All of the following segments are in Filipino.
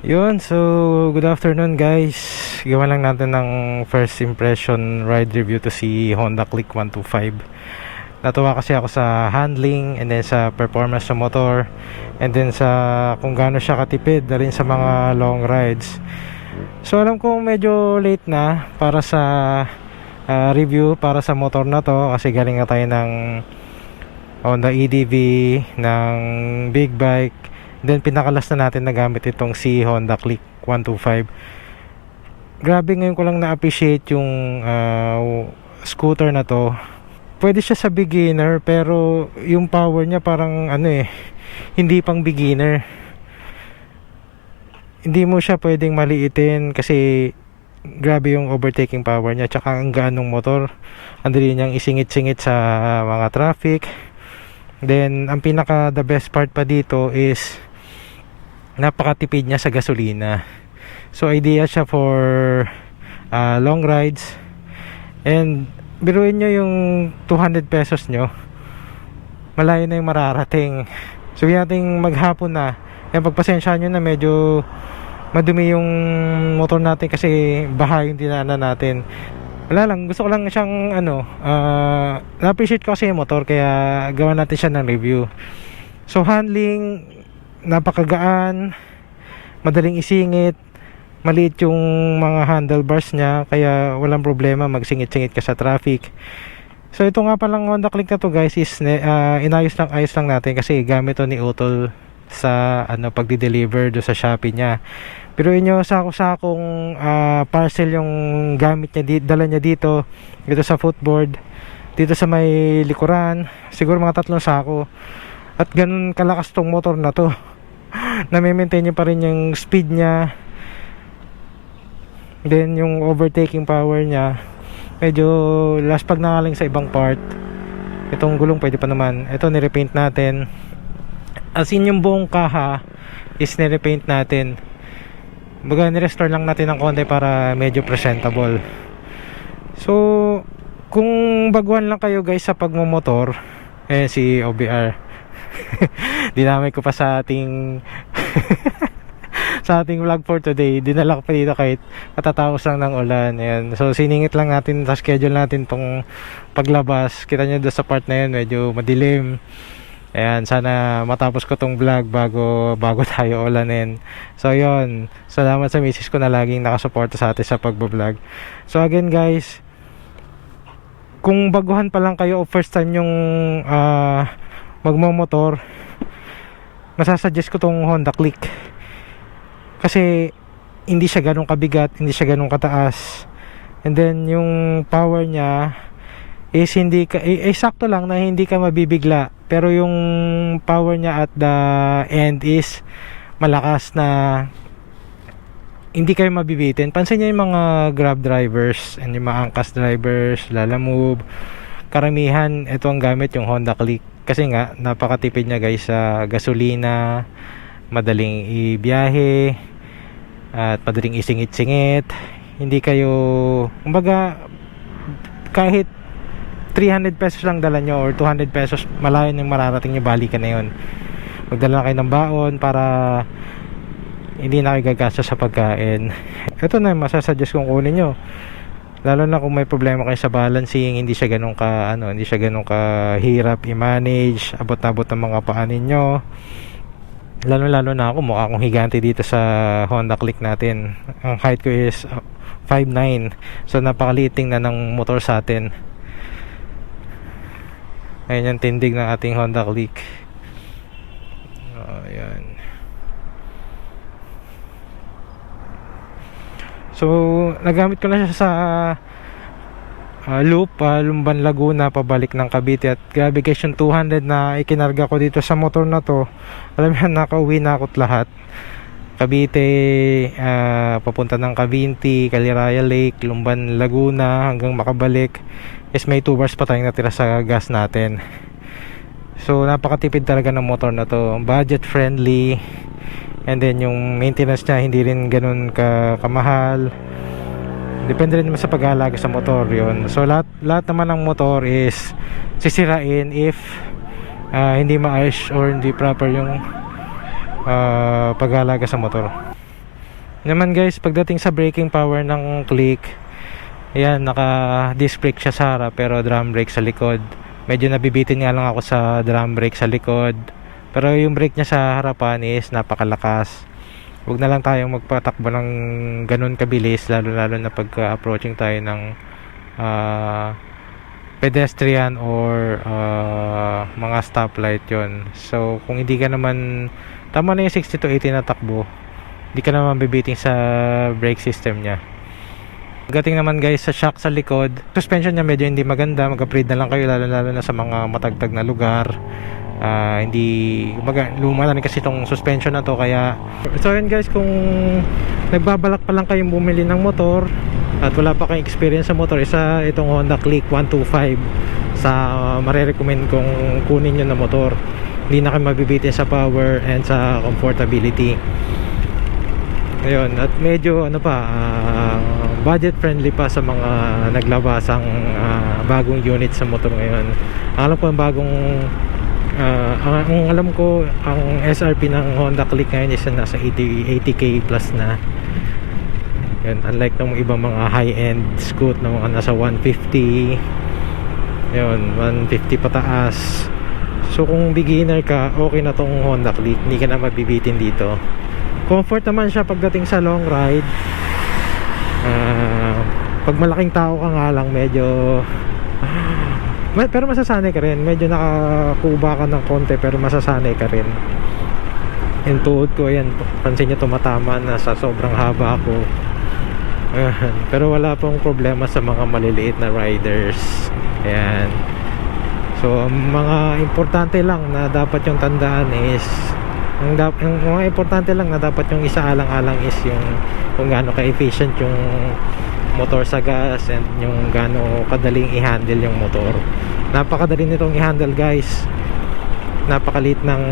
Yun, so good afternoon guys. Gawa lang natin ng first impression ride review to si Honda Click 125. Natuwa kasi ako sa handling and then sa performance ng motor and then sa kung gaano siya katipid na rin sa mga long rides. So alam ko medyo late na para sa review para sa motor na to kasi galing na tayo ng Honda EDV, ng big bike. Then pinakalas na natin na gamit itong si Honda Click 125. Grabe, ngayon ko lang na-appreciate yung scooter na to. Pwede siya sa beginner pero yung power niya parang hindi pang beginner. Hindi mo siya pwedeng maliitin kasi grabe yung overtaking power niya. Tsaka ang gaan ng motor, ang dali niyang isingit-singit sa mga traffic. Then ang pinaka the best part pa dito is napakatipid niya sa gasolina. So idea siya for long rides. And biruin nyo yung 200 pesos nyo, malayo na yung mararating. Sabihin natin maghapon na, kaya pagpasensyahan nyo na medyo madumi yung motor natin kasi baha yung dinaanan natin. Wala lang, gusto ko lang siyang na-appreciate ko kasi yung motor, kaya gawa natin siya ng review. So handling, napakagaan, madaling isingit, maliit yung mga handlebars niya, kaya walang problema magsingit-singit ka sa traffic. So ito nga palang Honda Click na to guys is ayos lang natin kasi gamit to ni Utol sa pagdi-deliver do sa Shopee niya. Pero inyo sako-sakong parcel yung gamit niya, dala niya dito sa footboard, dito sa may likuran, siguro mga 3 sako. At ganun kalakas tong motor na to. Na-maintain niya pa rin yung speed niya. Then yung overtaking power niya, medyo last pag nangaling sa ibang part. Itong gulong pwede pa naman. Ito nirepaint natin. As in yung buong kaha is nirepaint natin. Baga nirestore lang natin ng konti para medyo presentable. So kung baguhan lang kayo guys sa pagmomotor, si OBR dinamay ko pa sa ating sa ating vlog for today. Dinala ko pa dito kahit katatapos lang ng ulan. Ayan. So siningit lang natin sa schedule natin tong paglabas. Kita nyo doon sa part na yun medyo madilim. Ayan, sana matapos ko tong vlog bago tayo ulanin. So yun, salamat sa misis ko na laging nakasuporta sa atin sa pagbablog. So again guys, kung baguhan pa lang kayo o first time yung magmomotor, masasuggest ko tong Honda Click kasi hindi siya ganun kabigat, hindi siya ganun kataas, and then yung power niya is sakto lang na hindi ka mabibigla, pero yung power niya at the end is malakas na hindi kayo mabibitin. Pansin niyo yung mga Grab drivers and yung mga Angkas drivers, Lalamove, karamihan ito ang gamit, yung Honda Click, kasi nga napakatipid niya guys sa gasolina, madaling ibiyahe at madaling isingit-singit. Hindi kayo, kumbaga kahit 300 pesos lang dala nyo or 200 pesos, malayo yung mararating nyo, balikan na yun. Magdala na kayo ng baon para hindi na kayo gagastos sa pagkain. Ito na masasuggest kong kunin nyo, lalo na kung may problema kayo sa balancing. Hindi siya ganun ka hirap i-manage, abot-abot ng mga paa ninyo. Lalo na ako, mukha akong higante dito sa Honda Click natin. Ang height ko is 5'9", so napakaliit na ng motor sa atin. Ayan yung tindig ng ating Honda Click. Ayan. So nagamit ko na siya sa loop, Lumban Laguna pabalik ng Cavite. At grabe guys, yung 200 na ikinarga ko dito sa motor na to, alam mo, nakauwi na ako't lahat. Cavite, papunta ng Cavinti, Caliraya Lake, Lumban Laguna, hanggang makabalik is may 2 bars pa tayong natira sa gas natin. So napakatipid talaga ng motor na to, budget friendly, and then yung maintenance niya hindi rin ganun kamahal. Depende rin naman sa pag-aalaga sa motor yun. So lahat naman ng motor is sisirain if hindi maayos or hindi proper yung pag-aalaga sa motor. Naman guys, pagdating sa braking power ng Click, ayan, naka disc brake siya sa harap pero drum brake sa likod. Medyo nabibitin nga lang ako sa drum brake sa likod, pero yung brake niya sa harapan is napakalakas. Huwag na lang tayong magpatakbo ng ganun kabilis, lalo na pag approaching tayo ng pedestrian or mga stoplight yon. So kung hindi ka naman, tama na yung 60 to 80 na takbo, hindi ka naman bibiting sa brake system niya. Pagdating naman guys sa shock sa likod, suspension niya medyo hindi maganda. Mag-upgrade na lang kayo, lalo na sa mga matagtag na lugar. Hindi luma na rin kasi itong suspension na to, kaya so yun guys, kung nagbabalak pa lang kayong bumili ng motor at wala pa kayong experience sa motor, isa itong Honda Click 125 sa marirecommend kong kunin nyo na motor. Hindi na kayo mabibitin sa power and sa comfortability. Ayun, at medyo budget friendly pa sa mga naglabasang bagong unit sa motor ngayon. Alam ko ang bagong ang alam ko ang SRP ng Honda Click ngayon is nasa 80k plus na. Yun, unlike ng ibang mga high-end scoot na mga nasa 150, yun, 150 pataas. So kung beginner ka, okay na tong Honda Click, hindi ka na mabibitin dito. Comfort naman siya pagdating sa long ride. Pag malaking tao ka nga lang, medyo pero masasanay ka rin. Medyo nakakuba ka ng konti, pero masasanay ka rin. Yung tuhod ko, ayan, pansin nyo tumatama na sa sobrang haba ko. Pero wala pong problema sa mga maliliit na riders. Ayan. So mga importante lang na dapat yung tandaan is yung mga importante lang na dapat yung isaalang-alang is yung kung gaano ka-efficient yung motor sa gas and yung gaano kadaling i-handle yung motor. Napakadali nitong i-handle guys. Napakalit ng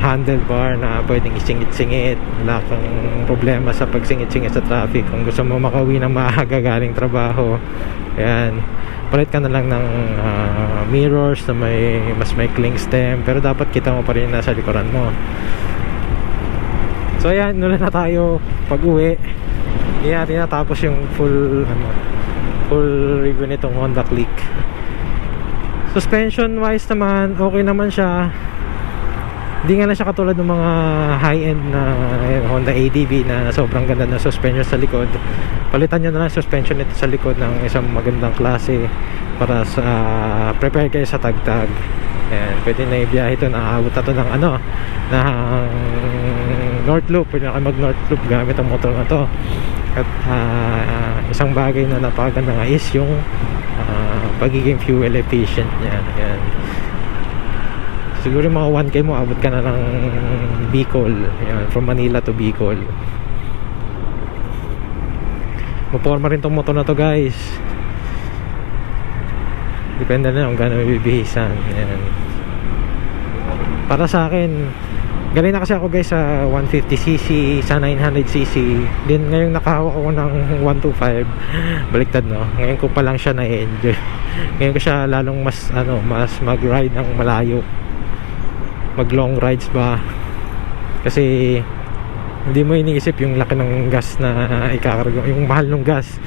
handlebar na pwedeng isingit-singit. Wala kang problema sa pagsingit-singit sa traffic. Kung gusto mo makauwi ng maaga galing trabaho, ayan, palit ka na lang ng mirrors na mas may cling stem, pero dapat kita mo pa rin nasa likuran mo. So ayan, nula na tayo pag uwi. Hindi natin natapos yung full review nitong Honda Click. Suspension wise naman, okay naman siya. Hindi nga na siya katulad ng mga high-end na Honda ADV na sobrang ganda na suspension sa likod. Palitan nyo na lang suspension nito sa likod ng isang magandang klase para sa prepare kayo sa tagtag. Ayan, pwede na ibiyahe ito. Nakaabot na ito ng North Loop. Pwede na kayo mag North Loop gamit ang motor na to. At isang bagay na napakaganda nga is yung pagiging fuel efficient niya. Ayan. Siguro mga 1K mo, abot ka na ng Bicol. Ayan, from Manila to Bicol. Maporma rin tong motor na to guys. Depende na kung gano'n bibihisan. Ayan. Para sa akin, galing na kasi ako guys sa 150cc, sa 900cc. Then ngayon nakahawak ako ng 125. Baliktad, no? Ngayon ko pa lang siya na-enjoy. Ngayon ko siya lalong mas mag-ride ng malayo. Mag long rides ba. Kasi hindi mo iniisip yung laki ng gas na ikakarga, yung mahal ng gas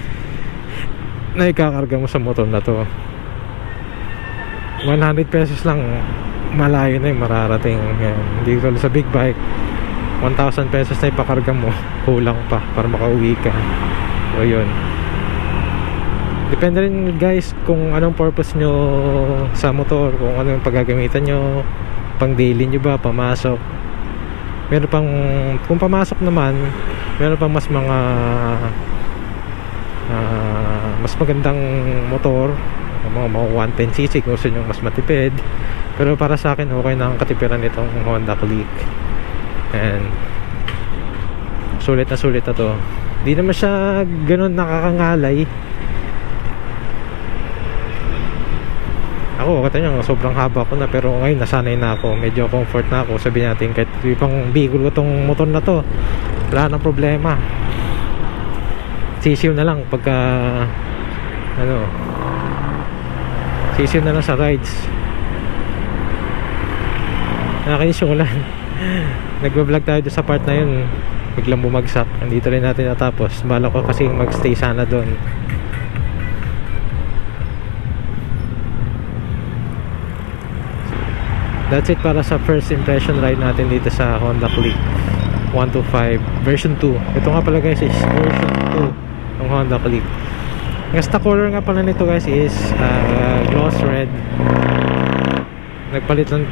na ikakarga mo sa motor na to. 100 pesos lang, malayo na yung mararating. Yan. Hindi ko sa big bike, 1,000 pesos na ipakarga mo, kulang pa para makauwi ka. So yun, depende rin guys kung anong purpose nyo sa motor, kung ano yung paggagamitan nyo, pang daily nyo ba, pamasok. Meron pang, kung pamasok naman, meron pang mas magandang motor, mga 110cc kung gusto nyo mas matipid. Pero para sa akin, okay na ang katipiran nitong Honda Click. And sulit na to. Di naman siya ganun nakakangalay. Ako, kata nyo, sobrang haba ko na, pero ngayon nasanay na ako, medyo comfort na ako. Sabihin natin, kahit pang bigol ko tong motor na to, wala nang problema. Sisiw na lang pagka sisiw na lang sa rides. Nakakainis yung ulan. Nagbablog tayo sa part na yun, biglang bumagsak. Nandito rin natin natapos. Bala ko kasi magstay sana doon. That's it para sa first impression ride natin dito sa Honda Click 125 version 2. Ito nga pala guys is version 2 ng Honda Click. Ang stock color nga pala nito guys is gloss red.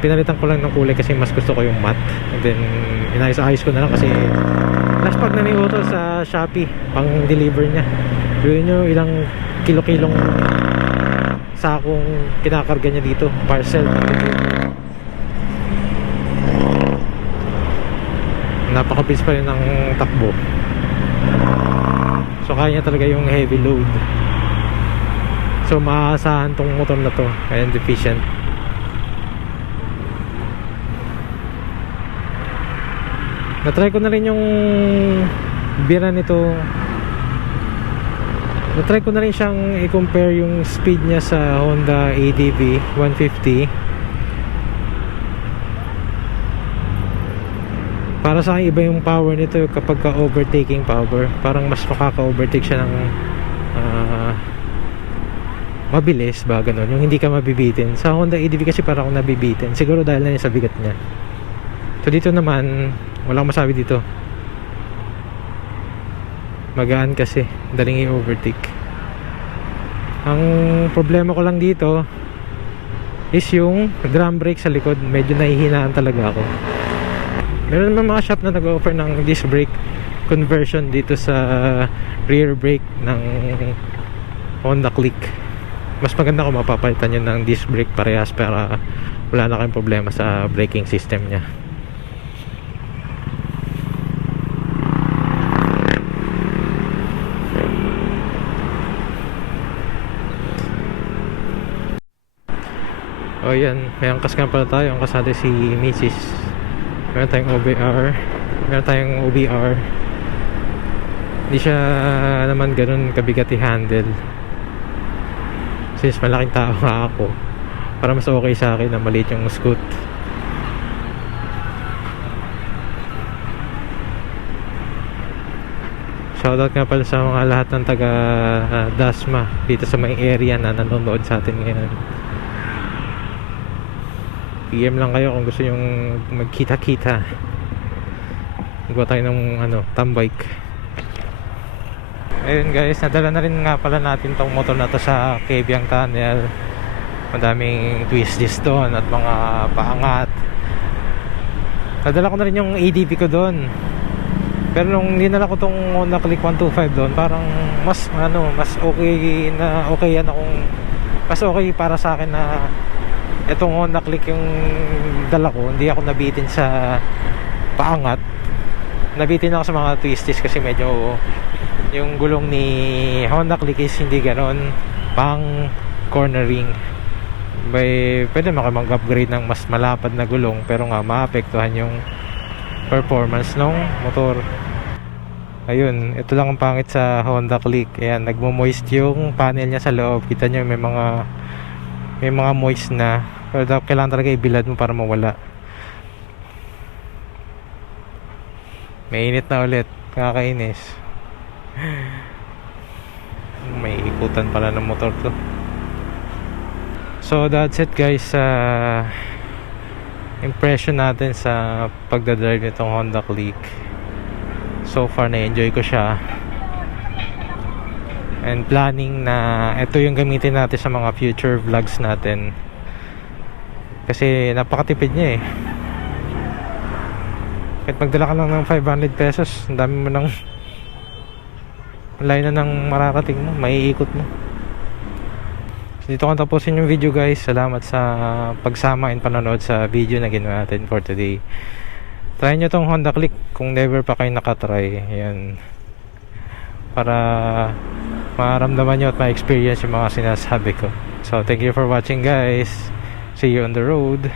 Pinalitan ko lang ng kulay kasi mas gusto ko yung matte. And then inayos-ayos ko na lang kasi last pag na ni Otto sa Shopee pang deliver niya. Yun nyo ilang kilo-kilong sakong kinakarga niya dito, parcel. Napakabilis pa rin ng takbo. So kaya niya talaga yung heavy load. So maaasahan tong motor na to and efficient. Natry ko na rin yung bira nito. Natry ko na rin siyang i-compare yung speed niya sa Honda ADV 150. Para sa akin iba yung power nito kapag ka overtaking power. Parang mas makaka-overtake siya ng mabilis ba, ganun. Yung hindi ka mabibitin. Sa Honda ADV kasi parang ako nabibitin. Siguro dahil na yun sa bigat niya. So dito naman, walang masabi dito. Magaan kasi, daling i-overtake. Ang problema ko lang dito is yung drum brake sa likod. Medyo nahihinaan talaga ako. Meron naman mga shop na nag-offer ng disc brake conversion dito sa rear brake ng Honda Click. Mas maganda kung mapapalitan yun ng disc brake parehas para wala na kayong problema sa braking system nya. O yan, may angkas nga pala tayo. Angkas natin si Mrs. Meron tayong OBR. Meron tayong OBR. Hindi siya naman ganun kabigat i-handle. Since malaking tao nga ako, para mas okay sa akin na maliit yung scoot. Shoutout nga pala sa mga lahat ng taga Dasma dito sa may area na nanonood sa atin ngayon. PM lang kayo kung gusto yung magkita-kita. Magawa tayo ng tambike. Ayun guys, nadala na rin nga pala natin tong motor na to sa Kabyang Tunnel. Madaming twisties doon at mga paangat. Nadala ko na rin yung ADV ko doon. Pero nung dinala ko tong Honda Click 125 doon, parang mas okay na okay yan akong mas okay para sa akin na itong Honda Click yung dala ko. Hindi ako nabitin sa paangat. Nabitin ako sa mga twisties kasi medyo yung gulong ni Honda Click is hindi ganon pang cornering. Pwede mag-upgrade ng mas malapad na gulong pero nga maapektuhan yung performance ng motor. Ayun, ito lang ang pangit sa Honda Click. Ayan, nagmo-moist yung panel niya sa loob. Kita nyo may mga moist na. Pero kailangan talaga ibilad mo para mawala. May init na ulit. Kakainis. May ikutan pala ng motor to. So that's it guys. Impression natin sa pagdadrive nitong Honda Click. So far na-enjoy ko siya. And planning na ito yung gamitin natin sa mga future vlogs natin. Kasi napakatipid niya eh. Kahit magdala ka lang ng 500 pesos, ang dami mo ng layo na ng mararating mo, maiikot mo. So, dito ko tapusin yung video guys. Salamat sa pagsama and panonood sa video na ginawa natin for today. Try nyo tong Honda Click kung never pa kayo nakatry. Ayan. Para maramdaman nyo at ma-experience yung mga sinasabi ko. So thank you for watching guys. See you on the road.